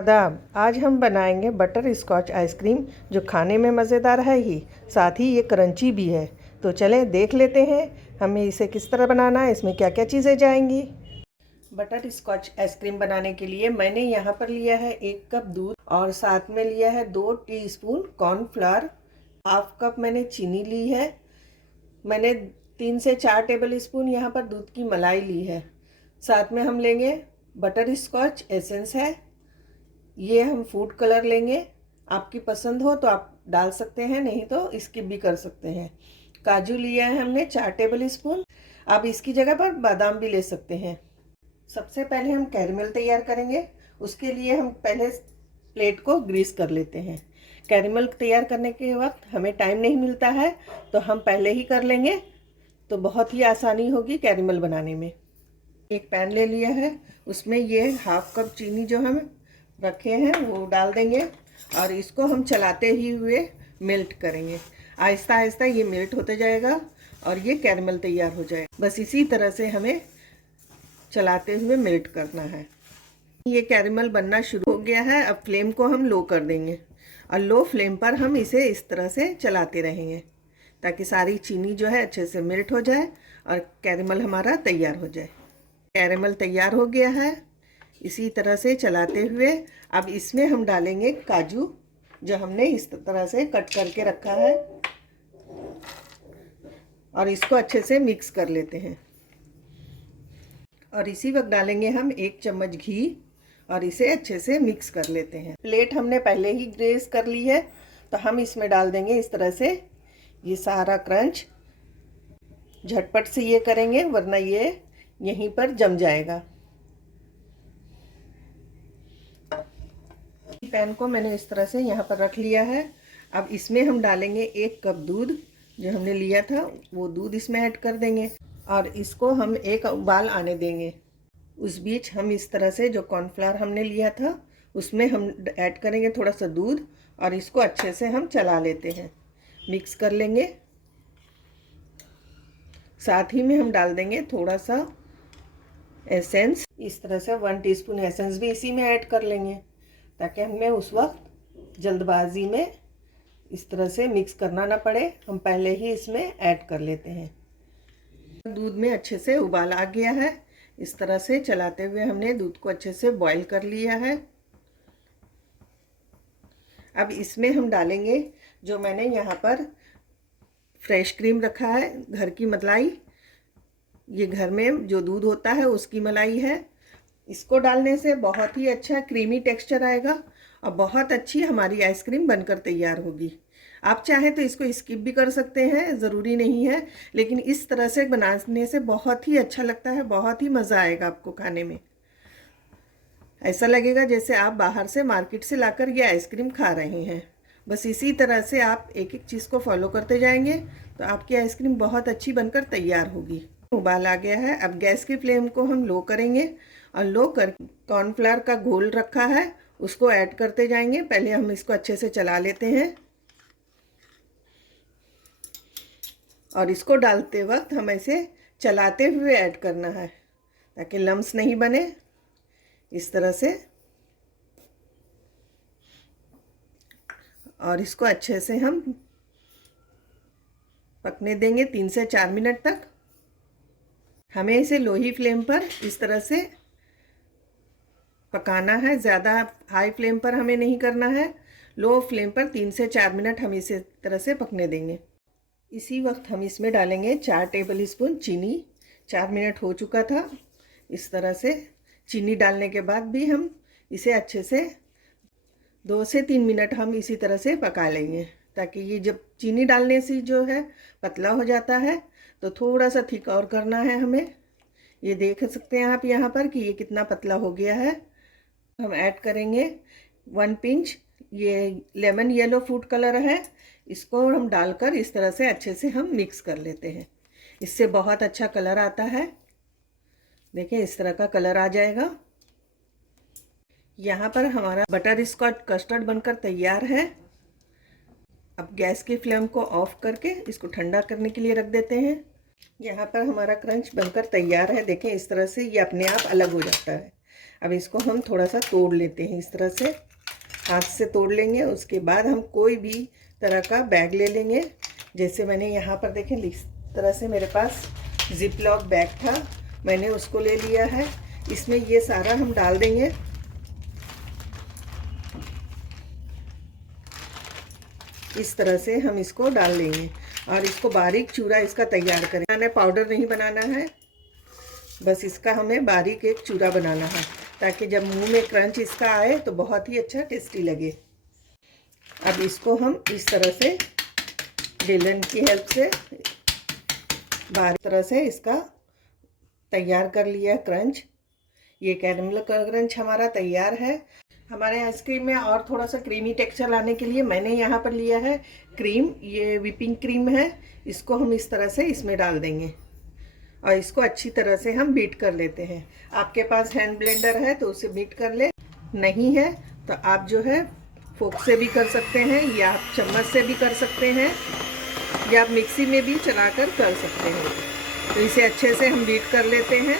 आदाब। आज हम बनाएंगे बटर स्कॉच आइसक्रीम जो खाने में मज़ेदार है ही साथ ही ये क्रंची भी है। तो चलें देख लेते हैं हमें इसे किस तरह बनाना है, इसमें क्या क्या चीज़ें जाएंगी। बटर स्कॉच आइसक्रीम बनाने के लिए मैंने यहाँ पर लिया है 1 कप दूध और साथ में लिया है 2 टीस्पून कॉर्नफ्लावर, हाफ कप मैंने चीनी ली है, मैंने 3 से 4 टेबल स्पून यहाँ पर दूध की मलाई ली है। साथ में हम लेंगे बटर स्कॉच एसेंस है, ये हम फूड कलर लेंगे, आपकी पसंद हो तो आप डाल सकते हैं, नहीं तो स्किप भी कर सकते हैं। काजू लिया है हमने 4 टेबल स्पून, आप इसकी जगह पर बादाम भी ले सकते हैं। सबसे पहले हम कैरमेल तैयार करेंगे, उसके लिए हम पहले प्लेट को ग्रीस कर लेते हैं। कैरमेल तैयार करने के वक्त हमें टाइम नहीं मिलता है तो हम पहले ही कर लेंगे तो बहुत ही आसानी होगी कैरमेल बनाने में। एक पैन ले लिया है, उसमें ये हाफ कप चीनी जो हम रखे हैं वो डाल देंगे और इसको हम चलाते ही हुए मेल्ट करेंगे। आहिस्ता आहिस्ता ये मेल्ट होते जाएगा और ये कैरमल तैयार हो जाएगा। बस इसी तरह से हमें चलाते हुए मेल्ट करना है। ये कैरमल बनना शुरू हो गया है, अब फ्लेम को हम लो कर देंगे और लो फ्लेम पर हम इसे इस तरह से चलाते रहेंगे ताकि सारी चीनी जो है अच्छे से मेल्ट हो जाए और कैरमल हमारा तैयार हो जाए। कैरमल तैयार हो गया है, इसी तरह से चलाते हुए अब इसमें हम डालेंगे काजू जो हमने इस तरह से कट करके रखा है और इसको अच्छे से मिक्स कर लेते हैं। और इसी वक्त डालेंगे हम 1 चम्मच घी और इसे अच्छे से मिक्स कर लेते हैं। प्लेट हमने पहले ही ग्रेस कर ली है तो हम इसमें डाल देंगे इस तरह से ये सारा क्रंच। झटपट से ये करेंगे वरना ये यहीं पर जम जाएगा। पैन को मैंने इस तरह से यहाँ पर रख लिया है, अब इसमें हम डालेंगे 1 कप दूध जो हमने लिया था, वो दूध इसमें ऐड कर देंगे और इसको हम एक उबाल आने देंगे। उस बीच हम इस तरह से जो कॉर्नफ्लावर हमने लिया था उसमें हम ऐड करेंगे थोड़ा सा दूध और इसको अच्छे से हम चला लेते हैं, मिक्स कर लेंगे। साथ ही में हम डाल देंगे थोड़ा सा एसेंस, इस तरह से 1 टीस्पून एसेंस भी इसी में ऐड कर लेंगे ताकि हमें उस वक्त जल्दबाजी में इस तरह से मिक्स करना ना पड़े, हम पहले ही इसमें ऐड कर लेते हैं। दूध में अच्छे से उबाल आ गया है, इस तरह से चलाते हुए हमने दूध को अच्छे से बॉईल कर लिया है। अब इसमें हम डालेंगे जो मैंने यहाँ पर फ्रेश क्रीम रखा है, घर की मलाई, ये घर में जो दूध होता है उसकी मलाई है। इसको डालने से बहुत ही अच्छा क्रीमी टेक्सचर आएगा और बहुत अच्छी हमारी आइसक्रीम बनकर तैयार होगी। आप चाहें तो इसको स्किप भी कर सकते हैं, ज़रूरी नहीं है, लेकिन इस तरह से बनाने से बहुत ही अच्छा लगता है, बहुत ही मज़ा आएगा आपको खाने में। ऐसा लगेगा जैसे आप बाहर से मार्केट से लाकर ये आइसक्रीम खा रहे हैं। बस इसी तरह से आप एक एक चीज़ को फॉलो करते जाएंगे तो आपकी आइसक्रीम बहुत अच्छी बनकर तैयार होगी। उबाल आ गया है, अब गैस की फ्लेम को हम लो करेंगे और लो कर कॉर्नफ्लावर का घोल रखा है उसको ऐड करते जाएंगे। पहले हम इसको अच्छे से चला लेते हैं और इसको डालते वक्त हम इसे चलाते हुए ऐड करना है ताकि लम्स नहीं बने। इस तरह से और इसको अच्छे से हम पकने देंगे 3 से 4 मिनट तक। हमें इसे लो ही फ्लेम पर इस तरह से पकाना है, ज़्यादा हाई फ्लेम पर हमें नहीं करना है। लो फ्लेम पर 3 से 4 मिनट हम इसे तरह से पकने देंगे। इसी वक्त हम इसमें डालेंगे 4 टेबल स्पून चीनी। 4 मिनट हो चुका था। इस तरह से चीनी डालने के बाद भी हम इसे अच्छे से 2 से 3 मिनट हम इसी तरह से पका लेंगे ताकि ये जब चीनी डालने से जो है पतला हो जाता है तो थोड़ा सा थिक और करना है हमें। ये देख सकते हैं आप यहाँ पर कि ये कितना पतला हो गया है। हम ऐड करेंगे 1 पिंच ये लेमन येलो फूड कलर है, इसको हम डालकर इस तरह से अच्छे से हम मिक्स कर लेते हैं। इससे बहुत अच्छा कलर आता है, देखिए इस तरह का कलर आ जाएगा। यहाँ पर हमारा बटर स्कॉच कस्टर्ड बनकर तैयार है। अब गैस की फ्लेम को ऑफ करके इसको ठंडा करने के लिए रख देते हैं। यहाँ पर हमारा क्रंच बनकर तैयार है, देखें इस तरह से ये अपने आप अलग हो जाता है। अब इसको हम थोड़ा सा तोड़ लेते हैं, इस तरह से हाथ से तोड़ लेंगे। उसके बाद हम कोई भी तरह का बैग ले लेंगे। जैसे मैंने यहाँ पर देखें, इस तरह से मेरे पास जिप लॉक बैग था, मैंने उसको ले लिया है। इसमें ये सारा हम डाल देंगे। इस तरह से हम इसको डाल लेंगे और इसको बारीक चूरा इसका तैयार करें। पाउडर नहीं बनाना है, बस इसका हमें बारीक एक चूरा बनाना है, ताकि जब मुंह में क्रंच इसका आए तो बहुत ही अच्छा टेस्टी लगे। अब इसको हम इस तरह से बेलन की हेल्प से बारीक तरह से इसका तैयार कर लिया क्रंच। ये कैरमल का क्रंच हमारा तैयार है। हमारे आइसक्रीम में और थोड़ा सा क्रीमी टेक्सचर लाने के लिए मैंने यहाँ पर लिया है क्रीम, ये व्हिपिंग क्रीम है। इसको हम इस तरह से इसमें डाल देंगे और इसको अच्छी तरह से हम बीट कर लेते हैं। आपके पास हैंड ब्लेंडर है तो उसे बीट कर ले, नहीं है तो आप जो है फोक से भी कर सकते हैं, या आप चम्मच से भी कर सकते हैं, या आप मिक्सी में भी चलाकर कर सकते हैं। तो इसे अच्छे से हम बीट कर लेते हैं।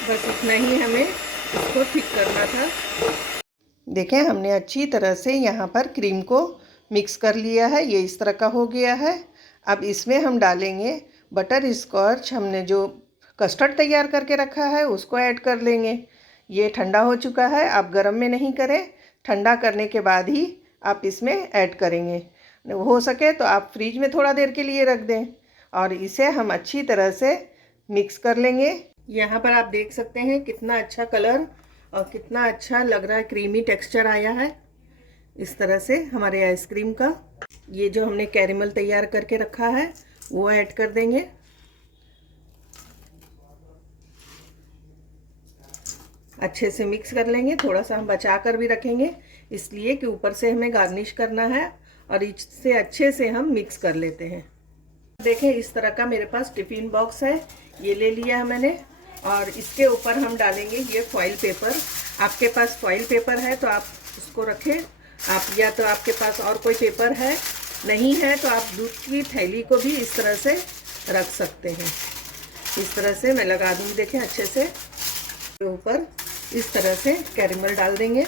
बस इतना ही हमें इसको ठीक करना था। देखें, हमने अच्छी तरह से यहाँ पर क्रीम को मिक्स कर लिया है। ये इस तरह का हो गया है। अब इसमें हम डालेंगे बटर स्कॉच। हमने जो कस्टर्ड तैयार करके रखा है उसको ऐड कर लेंगे। ये ठंडा हो चुका है, आप गर्म में नहीं करें, ठंडा करने के बाद ही आप इसमें ऐड करेंगे। हो सके तो आप फ्रीज में थोड़ा देर के लिए रख दें और इसे हम अच्छी तरह से मिक्स कर लेंगे। यहाँ पर आप देख सकते हैं कितना अच्छा कलर और कितना अच्छा लग रहा है, क्रीमी टेक्सचर आया है। इस तरह से हमारे आइसक्रीम का ये जो हमने कैरेमल तैयार करके रखा है वो ऐड कर देंगे। अच्छे से मिक्स कर लेंगे। थोड़ा सा हम बचा कर भी रखेंगे, इसलिए कि ऊपर से हमें गार्निश करना है, और इससे अच्छे से हम मिक्स कर लेते हैं। देखें, इस तरह का मेरे पास टिफ़िन बॉक्स है, ये ले लिया है मैंने, और इसके ऊपर हम डालेंगे ये फॉइल पेपर। आपके पास फॉइल पेपर है तो आप उसको रखें, आप या तो आपके पास और कोई पेपर है, नहीं है तो आप दूध की थैली को भी इस तरह से रख सकते हैं। इस तरह से मैं लगा दूँगी। देखें, अच्छे से ऊपर इस तरह से कैरेमल डाल देंगे।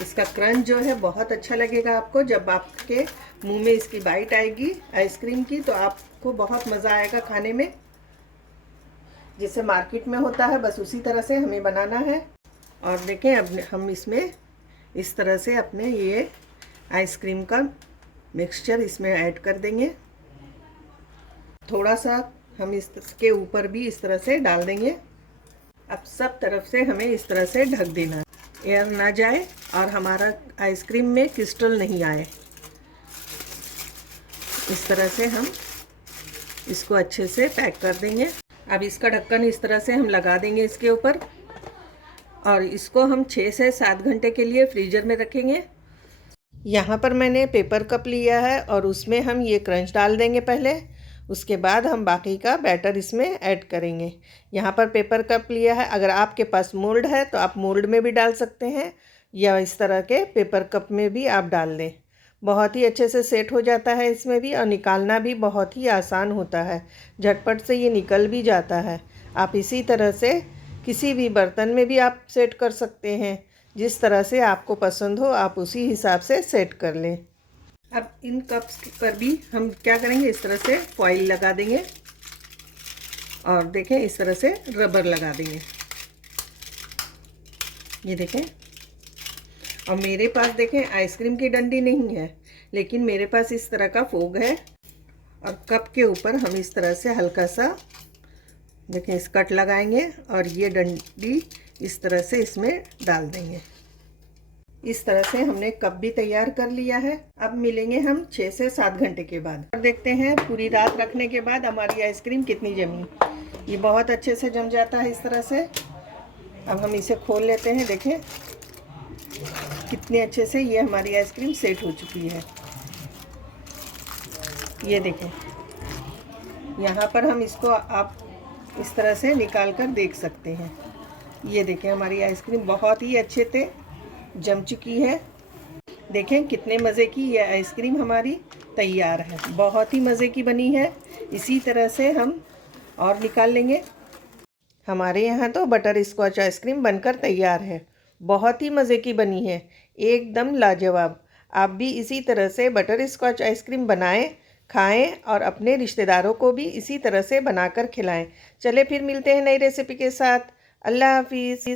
इसका क्रंच जो है बहुत अच्छा लगेगा आपको। जब आपके मुंह में इसकी बाइट आएगी आइसक्रीम की तो आपको बहुत मज़ा आएगा खाने में। जैसे मार्केट में होता है बस उसी तरह से हमें बनाना है। और देखें, अब हम इसमें इस तरह से अपने ये आइसक्रीम का मिक्सचर इसमें ऐड कर देंगे। थोड़ा सा हम इसके ऊपर भी इस तरह से डाल देंगे। अब सब तरफ से हमें इस तरह से ढक देना है, एयर ना जाए और हमारा आइसक्रीम में क्रिस्टल नहीं आए। इस तरह से हम इसको अच्छे से पैक कर देंगे। अब इसका ढक्कन इस तरह से हम लगा देंगे इसके ऊपर, और इसको हम 6 से 7 घंटे के लिए फ्रीजर में रखेंगे। यहाँ पर मैंने पेपर कप लिया है और उसमें हम ये क्रंच डाल देंगे पहले, उसके बाद हम बाकी का बैटर इसमें ऐड करेंगे। यहाँ पर पेपर कप लिया है, अगर आपके पास मोल्ड है तो आप मोल्ड में भी डाल सकते हैं, या इस तरह के पेपर कप में भी आप डाल दें। बहुत ही अच्छे से सेट हो जाता है इसमें भी, और निकालना भी बहुत ही आसान होता है, झटपट से ये निकल भी जाता है। आप इसी तरह से किसी भी बर्तन में भी आप सेट कर सकते हैं, जिस तरह से आपको पसंद हो आप उसी हिसाब से सेट कर लें। अब इन कप्स पर भी हम क्या करेंगे, इस तरह से फॉइल लगा देंगे, और देखें इस तरह से रबर लगा देंगे। ये देखें, और मेरे पास देखें आइसक्रीम की डंडी नहीं है, लेकिन मेरे पास इस तरह का फोग है, और कप के ऊपर हम इस तरह से हल्का सा देखें इस कट लगाएंगे, और ये डंडी इस तरह से इसमें डाल देंगे। इस तरह से हमने कप भी तैयार कर लिया है। अब मिलेंगे हम 6 से 7 घंटे के बाद, और देखते हैं पूरी रात रखने के बाद हमारी आइसक्रीम कितनी जमी। ये बहुत अच्छे से जम जाता है इस तरह से। अब हम इसे खोल लेते हैं। देखें कितने अच्छे से ये हमारी आइसक्रीम सेट हो चुकी है। ये देखें, यहाँ पर हम इसको आप इस तरह से निकाल कर देख सकते हैं। ये देखें, हमारी आइसक्रीम बहुत ही अच्छे से जम चुकी है। देखें कितने मज़े की ये आइसक्रीम हमारी तैयार है, बहुत ही मज़े की बनी है। इसी तरह से हम और निकाल लेंगे। हमारे यहाँ तो बटर स्कॉच आइसक्रीम बनकर तैयार है। बहुत ही मज़े की बनी है, एकदम लाजवाब। आप भी इसी तरह से बटर स्कॉच आइसक्रीम बनाएं, खाएं और अपने रिश्तेदारों को भी इसी तरह से बनाकर खिलाएं। चले फिर मिलते हैं नई रेसिपी के साथ। अल्लाह हाफिज़।